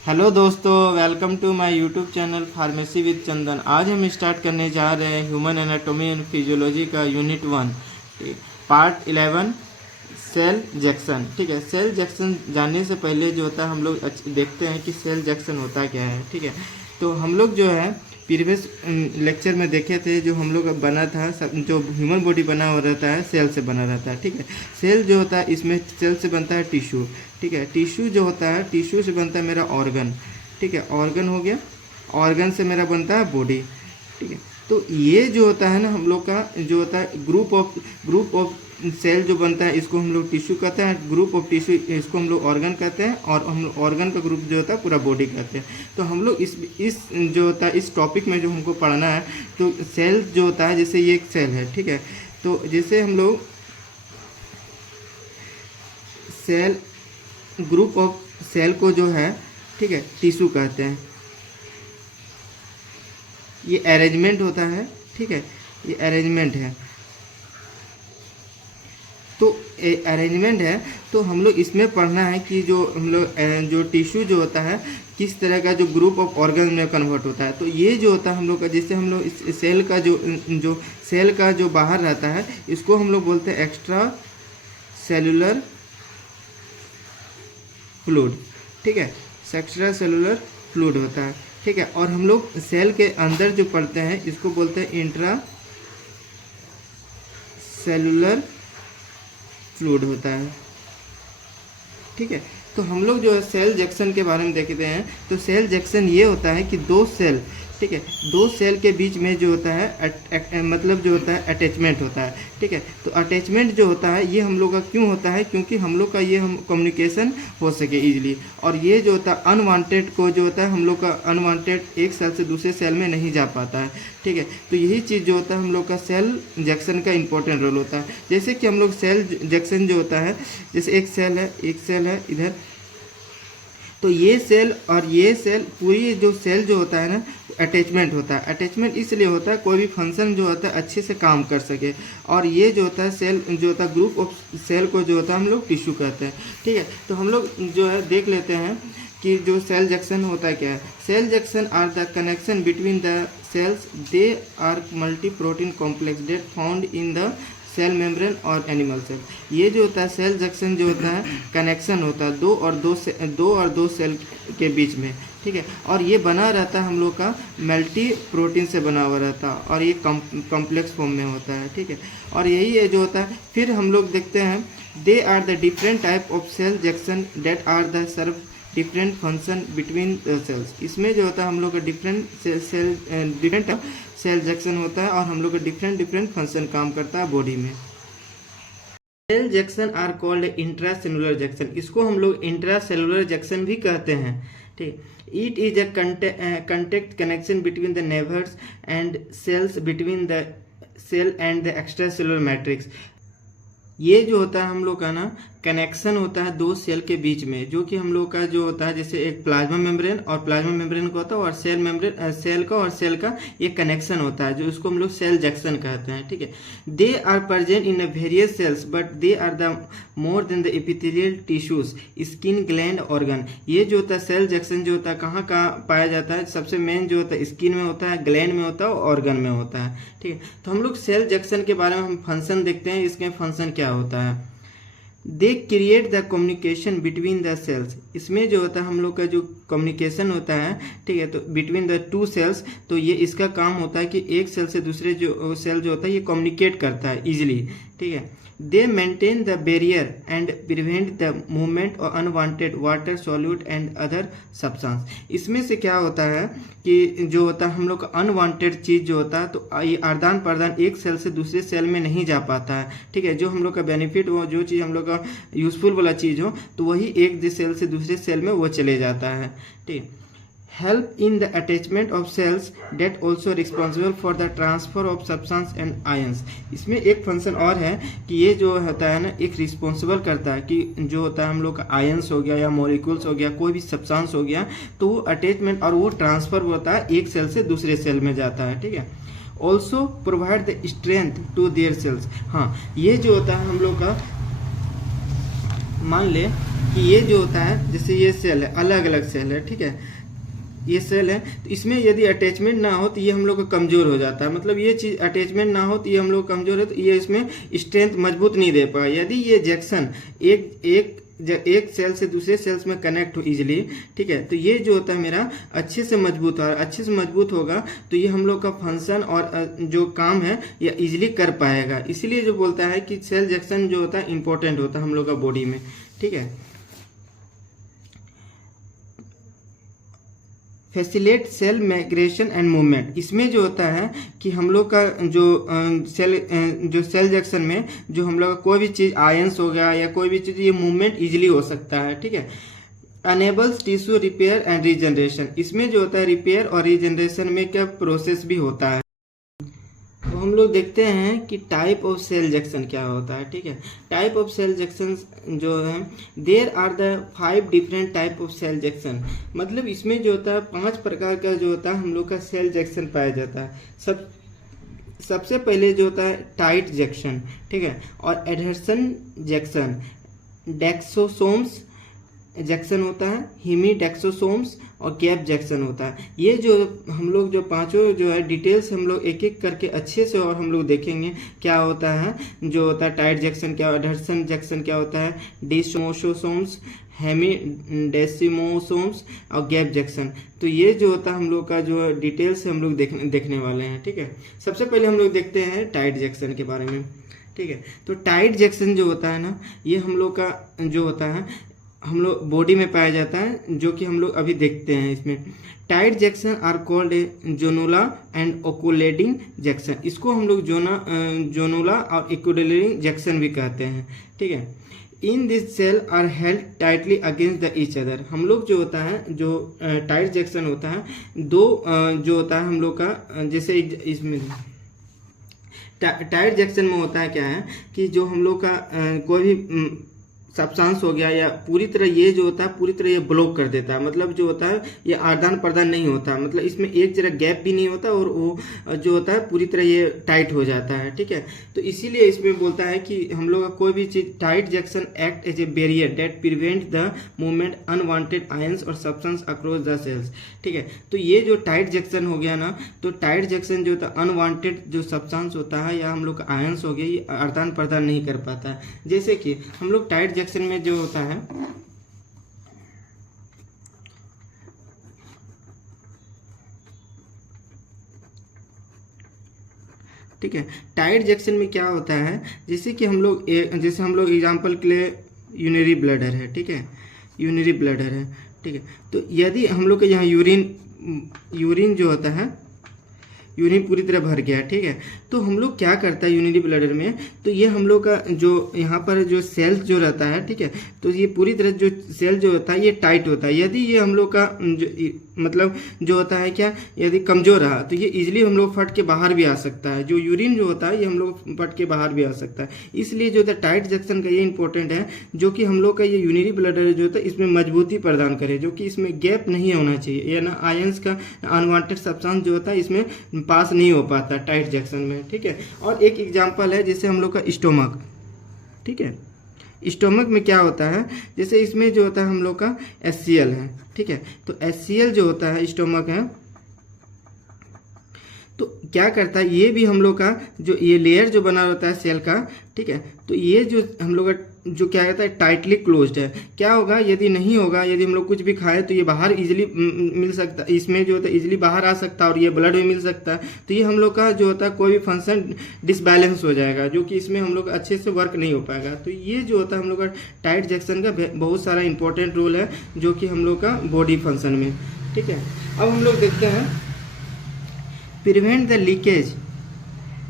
Hello दोस्तों, welcome to my YouTube channel pharmacy with Chandan. आज हम स्टार्ट करने जा रहे हैं ह्यूमन एनाटॉमी एंड फिजियोलॉजी का यूनिट 1 पार्ट 11 सेल जैक्सन। ठीक है, सेल जैक्सन जानने से पहले जो होता है हम लोग देखते हैं कि सेल जैक्सन होता क्या है। ठीक है, तो हम लोग जो है प्रीवियस लेक्चर में देखे थे, जो हम लोग बना था जो ह्यूमन बॉडी बना हुआ रहता है सेल से बना रहता है। ठीक है, सेल जो होता है इसमें सेल से बनता है टिश्यू। ठीक है, टिश्यू जो होता है टिश्यू से बनता है मेरा ऑर्गन। ठीक है, ऑर्गन हो गया, ऑर्गन से मेरा बनता है बॉडी। ठीक है, तो ये जो होता है ना हम लोग का जो होता है ग्रुप ऑफ सेल जो बनता है इसको हम लोग टिश्यू कहते हैं। ग्रुप ऑफ टिश्यू इसको हम लोग ऑर्गन कहते हैं, और हम लोग ऑर्गन का ग्रुप जो होता है पूरा बॉडी कहते हैं। तो हम लोग इस जो होता है इस टॉपिक में जो हमको पढ़ना है, तो सेल जो होता है जैसे ये एक सेल है। ठीक है, तो जैसे हम लोग सेल ग्रुप ऑफ सेल को जो है ठीक है टिश्यू कहते हैं। ये अरेंजमेंट होता है। ठीक है, ये अरेंजमेंट है। तो अरेंजमेंट है, तो हम लोग इसमें पढ़ना है कि जो हम लोग जो टिश्यू जो होता है किस तरह का जो ग्रुप ऑफ ऑर्गन में कन्वर्ट होता है। तो ये जो होता है हम लोग का, जैसे हम लोग इस सेल का जो सेल का जो बाहर रहता है इसको हम लोग बोलते हैं एक्स्ट्रा सेलुलर फ्लूइड। ठीक है, एक्स्ट्रा सेलुलर फ्लूइड होता है। ठीक है, और हम लोग सेल के अंदर जो पढ़ते हैं इसको बोलते हैं इंट्रा सेलुलर फ्लूइड होता है। ठीक है, तो हम लोग जो है सेल जैक्सन के बारे में देखते हैं। तो सेल जैक्सन ये होता है कि दो सेल, ठीक है, दो सेल के बीच में जो होता है मतलब जो होता है अटैचमेंट होता है। ठीक है, तो अटैचमेंट जो होता है ये हम लोग का क्यों होता है, क्योंकि हम लोग का ये हम कम्युनिकेशन हो सके इजीली। और ये जो होता है अनवांटेड को जो होता है हम लोग का अनवांटेड एक सेल से दूसरे सेल में नहीं जा पाता है। ठीक है, तो यही चीज़ जो होता है हम लोग का सेल जैक्सन का इंपॉर्टेंट रोल होता है। जैसे कि हम लोग सेल जैक्सन जो होता है, जैसे एक सेल है इधर, तो ये सेल और ये सेल पूरी जो सेल जो होता है ना अटैचमेंट होता है। अटैचमेंट इसलिए होता है कोई भी फंक्शन जो होता है अच्छे से काम कर सके। और ये जो होता है सेल जो होता है ग्रुप ऑफ सेल को जो होता है हम लोग टिश्यू कहते हैं। ठीक है, तो हम लोग जो है देख लेते हैं कि जो सेल जैक्सन होता क्या है। Cell junction are the connection between the cells. They are multi protein complex that found in the cell membrane और एनिमल सेल। ये जो होता है सेल जैक्सन जो होता है कनेक्शन होता है दो और दो सेल के बीच में। ठीक है, और ये बना रहता है हम लोग का मल्टी प्रोटीन से बना हुआ रहता है, और ये कॉम्प्लेक्स फॉर्म में होता है। ठीक है, और यही है जो होता है। फिर हम लोग देखते हैं they are the different type of cell junction that are the serve different function between cells. इसमें जो होता है हम लोग का डिफरेंट सेल जैक्सन होता है, और हम लोग का डिफरेंट फंक्शन काम करता है बॉडी में। Cell junction are called intra cellular junction. इसको हम लोग इंट्रा सेलुलर जैक्सन भी कहते हैं। ठीक, it is a contact connection between the neighbours and cells between the cell and the extra cellular matrix. ये जो होता है हम लोग का ना कनेक्शन होता है दो सेल के बीच में, जो कि हम लोग का जो होता है जैसे एक प्लाज्मा मेम्ब्रेन और प्लाज्मा मेम्ब्रेन का होता है, और सेल का और सेल का ये कनेक्शन होता है, जो इसको हम लोग सेल जैक्सन कहते हैं। ठीक है, they are present in various cells but they are the more than the epithelial tissues skin gland organ. ये जो होता है सेल जैक्सन जो होता है कहाँ पाया जाता है, सबसे मेन जो होता है स्किन में होता है, ग्लैंड में होता है और ऑर्गन में होता है। ठीक है, तो हम लोग सेल जैक्सन के बारे में हम फंक्शन देखते हैं। इसके फंक्शन क्या होता है, they create the communication between the cells. इसमें जो होता है हम लोग का जो कम्युनिकेशन होता है, ठीक है, तो बिटवीन द टू सेल्स, तो ये इसका काम होता है कि एक सेल से दूसरे जो सेल जो होता है ये कम्युनिकेट करता है इजीली। ठीक है, they maintain the barrier and prevent the movement और unwanted water solute and other substance. इसमें से क्या होता है कि जो होता है हम लोग का अनवांटेड चीज़ जो होता है, तो ये आदान प्रदान एक सेल से दूसरे सेल में नहीं जा पाता है। ठीक है, जो हम लोग का बेनिफिट हो, जो चीज़ हम लोग का यूजफुल वाला चीज़ हो, तो वही एक सेल से दूसरे सेल में वो चले जाता है। ठीक है, help in the attachment of cells that also responsible for the transfer of substance and ions। इसमें एक फंक्शन और है कि ये जो होता है ना एक रिस्पॉन्सिबल करता है कि जो होता है हम लोग का आयंस हो गया या मॉलिक्यूल्स हो गया, कोई भी सब्सटेंस हो गया, तो वो अटैचमेंट और वो ट्रांसफर होता है एक सेल से दूसरे सेल में जाता है। ठीक है, also provide the strength to their cells. हाँ, ये जो होता है हम लोग का मान ले कि ये जो होता है, जैसे ये सेल है, अलग अलग सेल है, ठीक है, ये सेल है, तो इसमें यदि अटैचमेंट ना हो तो ये हम लोग का कमज़ोर हो जाता है। मतलब ये चीज़ अटैचमेंट ना हो तो ये हम लोग कमज़ोर है, तो ये इसमें स्ट्रेंथ मजबूत नहीं दे पाए। यदि ये जंक्शन एक सेल से दूसरे सेल्स में कनेक्ट हो इजीली, ठीक है, तो ये जो होता है मेरा अच्छे से मजबूत हो, अच्छे से मजबूत होगा तो ये हम लोग का फंक्शन और जो काम है ये इजीली कर पाएगा। इसीलिए जो बोलता है कि सेल जंक्शन जो होता है इंपॉर्टेंट होता है हम लोग का बॉडी में, ठीक है। Facilitate cell migration and movement, इसमें जो होता है कि हम लोग का जो सेल जंक्शन में जो हम लोग का कोई भी चीज़ आयंस हो गया या कोई भी चीज़, ये मूवमेंट इजीली हो सकता है, ठीक है। Enables tissue repair and regeneration, इसमें जो होता है रिपेयर और रीजनरेशन में क्या प्रोसेस भी होता है। तो हम लोग देखते हैं कि टाइप ऑफ सेल जंक्शन क्या होता है, ठीक है। टाइप ऑफ सेल जंक्शन जो है, there are the 5 different type of cell junction, मतलब इसमें जो होता है 5 प्रकार का जो होता है हम लोग का सेल जंक्शन पाया जाता है। सबसे पहले जो होता है टाइट जंक्शन, ठीक है, और एडहेशन जंक्शन, डेक्सोसोम्स जंक्शन होता है, हेमीडेक्सोसोम्स और गैप जंक्शन होता है। ये जो हम लोग जो पांचों जो है डिटेल्स हम लोग एक एक करके अच्छे से और हम लोग देखेंगे क्या होता है। जो होता है टाइट जंक्शन क्या, एडहेशन जंक्शन क्या होता है, डिसोमोसोम्स, हेमीडेसिमोसोम्स और गैप जंक्शन। तो ये जो होता है हम लोग का जो डिटेल्स हम लोग देखने वाले हैं, ठीक है। सबसे पहले हम लोग देखते हैं टाइट जंक्शन के बारे में, ठीक है। तो टाइट जंक्शन जो होता है ना, ये हम लोग का जो होता है हम लोग बॉडी में पाया जाता है, जो कि हम लोग अभी देखते हैं इसमें। Tight junction are called zonula and occluding junction, इसको हम लोग जोनुला और ओकुलेटिंग जंक्शन भी कहते हैं, ठीक है। In this cell are held tightly against the each other, हम लोग जो होता है जो टाइट जंक्शन होता है दो जो होता है हम लोग का, जैसे इसमें टाइट जंक्शन में होता है क्या है कि जो हम लोग का कोई भी सब्सटेंस हो गया या पूरी तरह ये जो होता है पूरी तरह ये ब्लॉक कर देता है। मतलब जो होता है ये आदान प्रदान नहीं होता, मतलब इसमें एक जगह गैप भी नहीं होता और वो जो होता है पूरी तरह ये टाइट हो जाता है, ठीक है। तो इसीलिए इसमें बोलता है कि हम लोग का कोई भी चीज tight junction act as a barrier that prevent the movement unwanted ions और सब्सटेंस अक्रॉस द सेल्स, ठीक है। तो ये जो टाइट जंक्शन हो गया ना, तो टाइट जंक्शन जो होता है अनवांटेड जो सब्सटेंस होता है या हम लोग का आयंस हो गया ये आदान प्रदान नहीं कर पाता है। जैसे कि हम लोग टाइट जंक्शन में जो होता है ठीक है, टाइट जंक्शन में क्या होता है, जैसे कि हम लोग एग्जांपल के लिए यूरिनरी ब्लैडर है, ठीक है, यूरिनरी ब्लैडर है, ठीक है। तो यदि हम लोग के यहाँ यूरिन जो होता है यूरिन पूरी तरह भर गया, ठीक है, तो हम लोग क्या करता है यूरिनरी ब्लैडर में, तो ये हम लोग का जो यहाँ पर जो सेल्स जो रहता है, ठीक है, तो ये पूरी तरह जो सेल जो होता है ये टाइट होता है। यदि ये हम लोग का मतलब जो होता है क्या, यदि कमजोर रहा तो ये इजीली हम लोग फट के बाहर भी आ सकता है। जो यूरिन जो होता है ये हम लोग फट के बाहर भी आ सकता है। इसलिए जो होता है टाइट जंक्शन का ये इंपॉर्टेंट है, जो कि हम लोग का ये यूरिनरी ब्लैडर जो होता है इसमें मजबूती प्रदान करे, जो कि इसमें गैप नहीं होना चाहिए, या ना आयंस का अनवांटेड सब्सटेंस जो होता है इसमें पास नहीं हो पाता टाइट जंक्शन में, ठीक है। और एक एग्जांपल है जैसे हम लोग का स्टोमक, ठीक है, स्टोमक में क्या होता है, जैसे इसमें जो होता है हम लोग का HCl है, ठीक है। तो HCl जो होता है स्टोमक है, तो क्या करता है, ये भी हम लोग का जो ये लेयर जो बना होता है सेल का, ठीक है, तो ये जो हम लोग का जो क्या कहता है टाइटली क्लोज्ड है। क्या होगा, यदि नहीं होगा, यदि हम लोग कुछ भी खाएं तो ये बाहर इजीली मिल सकता है, इसमें जो होता है इजीली बाहर आ सकता है और ये ब्लड भी मिल सकता है। तो ये हम लोग का जो होता है कोई भी फंक्शन डिसबैलेंस हो जाएगा, जो कि इसमें हम लोग अच्छे से वर्क नहीं हो पाएगा। तो ये जो होता है हम लोग का टाइट जंक्शन का बहुत सारा इंपॉर्टेंट रोल है, जो कि हम लोग का बॉडी फंक्शन में, ठीक है। अब हम लोग देखते हैं prevent the leakage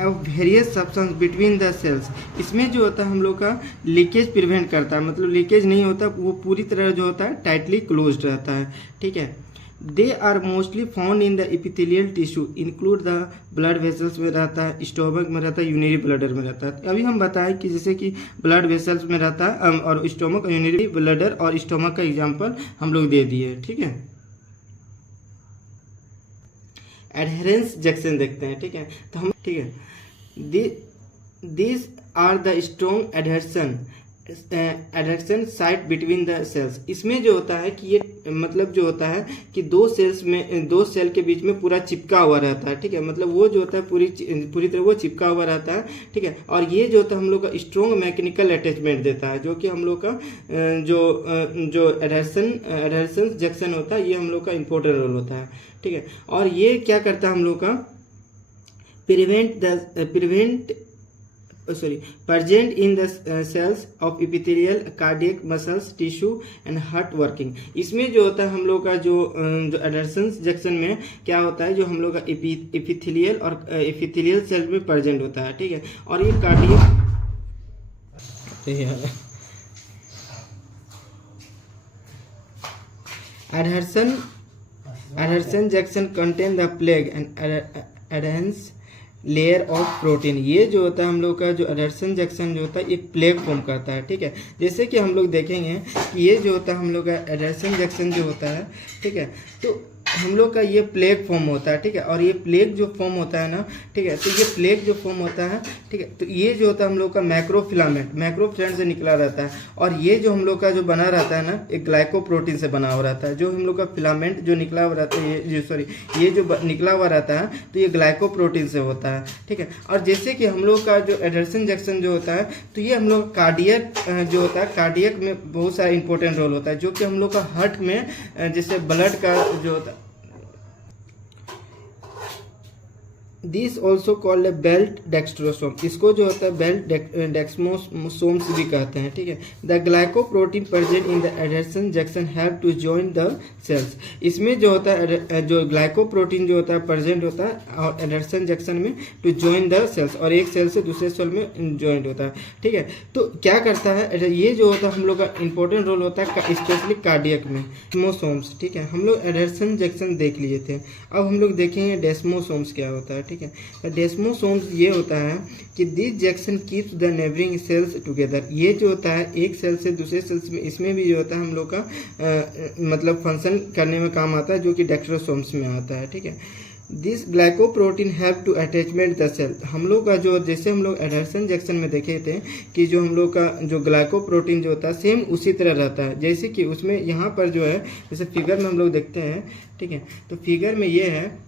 of various substance between the cells, इसमें जो होता है हम लोग का लीकेज प्रिवेंट करता है, मतलब लीकेज नहीं होता, वो पूरी तरह जो होता है टाइटली क्लोज्ड रहता है, ठीक है। They are mostly found in the epithelial tissue, include the blood vessels में रहता है, स्टोमक में रहता है, यूरिनरी ब्लैडर में रहता है। अभी हम बताएं कि जैसे कि ब्लड वेसल्स में रहता है और स्टोमक, यूरिनरी ब्लैडर और स्टोमक का एग्जाम्पल हम लोग दे दिए, ठीक है। एडहेरेंस जंक्शन देखते हैं, ठीक है, तो हम ठीक है, this are the strong adhesion adhesion site between the cells. इसमें जो होता है कि ये मतलब जो होता है कि दो सेल के बीच में पूरा चिपका हुआ रहता है, ठीक है, मतलब वो जो होता है पूरी तरह वो चिपका हुआ रहता है, ठीक है। और ये जो होता है हम लोग का स्ट्रॉन्ग मैकेनिकल अटैचमेंट देता है, जो कि हम लोग का जो एडहेशन जंक्शन होता है ये हम लोग का इंपॉर्टेंट रोल होता है, ठीक है। और ये क्या करता है हम लोग का present in the cells of epithelial, cardiac, muscles, tissue and heart working। इसमें जो होता है हम लोग का जो एडहेशन जंक्शन में क्या होता है, जो हम लोग का एपिथेलियल और एपिथेलियल सेल में प्रेजेंट होता है, ठीक है। और ये cardiac adhesion junction contain the plaque and adherens layer of protein. ये जो होता है हम लोग का जो एडहेशन जंक्शन जो होता है एक प्लेग फॉर्म करता है, ठीक है। जैसे कि हम लोग देखेंगे कि ये जो होता है हम लोग का एडहेशन जंक्शन जो होता है, ठीक है, तो हम लोग का ये प्लेग फॉर्म होता है, ठीक है। और ये प्लेग जो फॉर्म होता है ना, ठीक है, तो ये प्लेग जो फॉर्म होता है, ठीक है, तो ये जो होता है हम लोग का मैक्रोफिलामेंट से निकला रहता है। और ये जो हम लोग का जो बना रहता है ना, एक ग्लाइकोप्रोटीन से बना हुआ रहता है। जो हम लोग का फिलामेंट जो निकला हुआ रहता है, ये जो निकला हुआ रहता है, तो ये ग्लाइकोप्रोटीन से होता है, ठीक है। और जैसे कि हम लोग का जो एडहेशन जंक्शन जो होता है, तो ये हम लोग कार्डियक जो होता है, कार्डियक में बहुत सारा इंपॉर्टेंट रोल होता है, जो कि हम लोग का हार्ट में जैसे ब्लड का जो होता है, दिस ऑल्सो कॉल्ड बेल्ट डेक्स्ट्रोसोम। इसको जो होता है बेल्ट डेक्स्ट्रोसोम्स भी कहते हैं, ठीक है। The glycoprotein present in the adhesion junction help to join the cells. इसमें जो होता है जो ग्लाइकोप्रोटीन जो होता है प्रेजेंट होता है और एडहेशन जंक्शन में टू जॉइन द सेल्स, और एक सेल से दूसरे सेल में ज्वाइंट होता है, ठीक है। तो क्या करता है ये जो होता है हम लोग का इंपॉर्टेंट रोल होता है स्पेशली कार्डियक में डेस्मोसोम्स, ठीक है। हम लोग एडहेशन जंक्शन देख लिए थे, अब हम लोग देखेंगे डेस्मोसोम्स क्या होता है, ठीक है। डेस्मोसोम्स ये होता है कि this junction keeps the neighbouring cells together. ये जो होता है एक सेल से दूसरे सेल्स में, इसमें भी जो होता है हम लोग का मतलब फंक्शन करने में काम आता है, जो कि डेक्स्ट्रोसोम्स में आता है, ठीक है। This glycoprotein help to attachment the cell. हम लोग का जो जैसे हम लोग एडहेशन जंक्शन में देखे थे कि जो हम लोग का जो ग्लाइकोप्रोटीन जो होता है सेम उसी तरह रहता है, जैसे कि उसमें यहाँ पर जो है जैसे फिगर में हम लोग देखते हैं, ठीक है। तो फिगर में ये है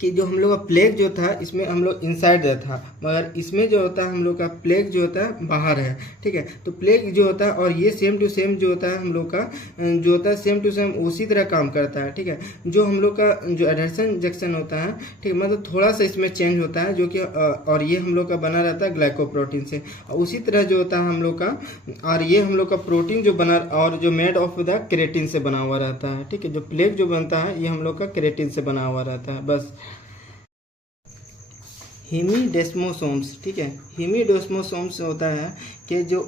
कि जो हम लोग का प्लेग जो था इसमें हम लोग इनसाइड था, मगर इसमें जो होता है हम लोग का प्लेग जो होता है बाहर है, ठीक है। तो प्लेग जो होता है और ये सेम टू सेम जो होता है हम लोग का जो होता है सेम टू सेम उसी तरह काम करता है, ठीक है। जो हम लोग का जो एडहेशन जंक्शन होता है, ठीक है, मतलब थोड़ा सा इसमें चेंज होता है, जो कि और ये हम लोग का बना रहता है ग्लाइकोप्रोटीन से, और उसी तरह जो होता है हम लोग का, और ये हम लोग का प्रोटीन जो बना और जो मेड ऑफ द केराटिन से बना हुआ रहता है, ठीक है। जो प्लेग जो बनता है ये हम लोग का केराटिन से बना हुआ रहता है, बस। हीमीडेस्मोसोम्स, ठीक है। हीमीडेस्मोसोम्स होता है कि जो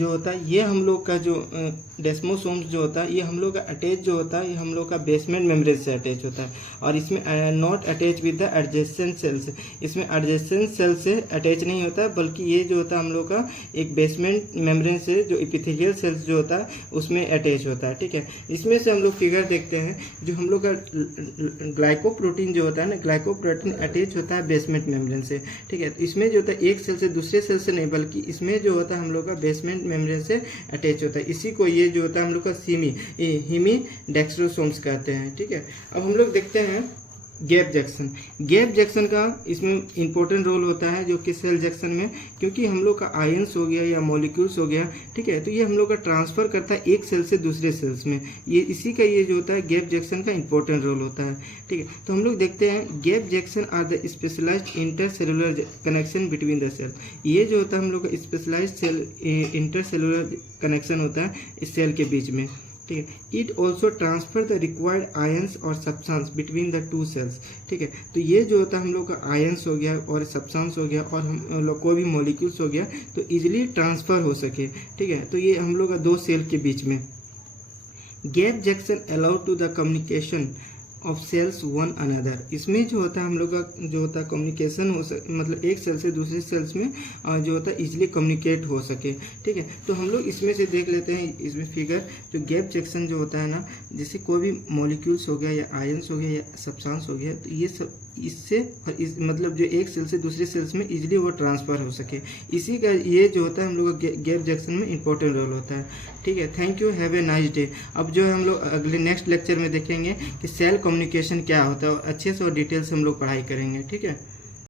होता है ये हम लोग का जो डेस्मोसोम्स जो होता है ये हम लोग का अटैच जो होता है ये हम लोग का बेसमेंट मेम्ब्रेन से अटैच होता है, और इसमें not attach with the adjacent sales. इसमें एडजेसेंट सेल से अटैच नहीं होता है, बल्कि ये जो होता है हम लोग का एक बेसमेंट मेम्ब्रेन से जो एपिथेलियल सेल्स जो होता है उसमें अटैच होता है, ठीक है। इसमें से हम लोग फिगर देखते हैं, जो हम लोग का ग्लाइकोप्रोटीन जो होता है ना, ग्लाइकोप्रोटीन अटैच होता है बेसमेंट मेम्ब्रेन से, ठीक है। इसमें जो होता है एक सेल से दूसरे सेल से नहीं, बल्कि इसमें जो होता है हम लोग का बेसमेंट मेम्ब्रेन से अटैच होता है। इसी को ये जो होता है हम लोग का हीमीडेक्स्ट्रोसोम्स कहते हैं, ठीक है। अब हम लोग देखते हैं गैप जंक्शन। गैप जंक्शन का इसमें इंपॉर्टेंट रोल होता है, जो कि सेल जंक्शन में, क्योंकि हम लोग का आयंस हो गया या मॉलिक्यूल्स हो गया, ठीक है, तो ये हम लोग का ट्रांसफर करता है एक सेल से दूसरे सेल्स में। ये इसी का ये जो होता है गैप जंक्शन का इंपॉर्टेंट रोल होता है, ठीक है। तो हम लोग देखते हैं gap junction are the specialized intercellular connection between the cell. ये जो होता है हम लोग का स्पेशलाइज्ड सेल इंटरसेलुलर कनेक्शन होता है इस सेल के बीच में, ठीक है। It also transfer the required ions और substance between the two cells, ठीक है। तो ये जो होता है हम लोग का आयंस हो गया और सब्सटेंस हो गया और हम लोग कोई भी मॉलिक्यूल्स हो गया तो इजीली ट्रांसफर हो सके, ठीक है। तो ये हम लोग का दो सेल के बीच में gap junction allow to the communication of cells one another. इसमें जो होता है हम लोग का जो होता है कम्युनिकेशन हो मतलब एक सेल से दूसरे सेल्स में जो होता है इजीली कम्युनिकेट हो सके, ठीक है। तो हम लोग इसमें से देख लेते हैं इसमें फिगर, जो गैप जंक्शन जो होता है ना, जैसे कोई भी मॉलिक्यूल्स हो गया या आयंस हो गया या सब्सटेंस हो गया, तो ये सब इससे और इस मतलब जो एक सेल से दूसरे सेल्स में इजीली वो ट्रांसफ़र हो सके। इसी का ये जो होता है हम लोग का गैप जंक्शन में इंपॉर्टेंट रोल होता है। ठीक है, thank you, have a nice day. अब जो है हम लोग अगले नेक्स्ट लेक्चर में देखेंगे कि सेल कम्युनिकेशन क्या होता है, और अच्छे से और डिटेल से हम लोग पढ़ाई करेंगे। ठीक है।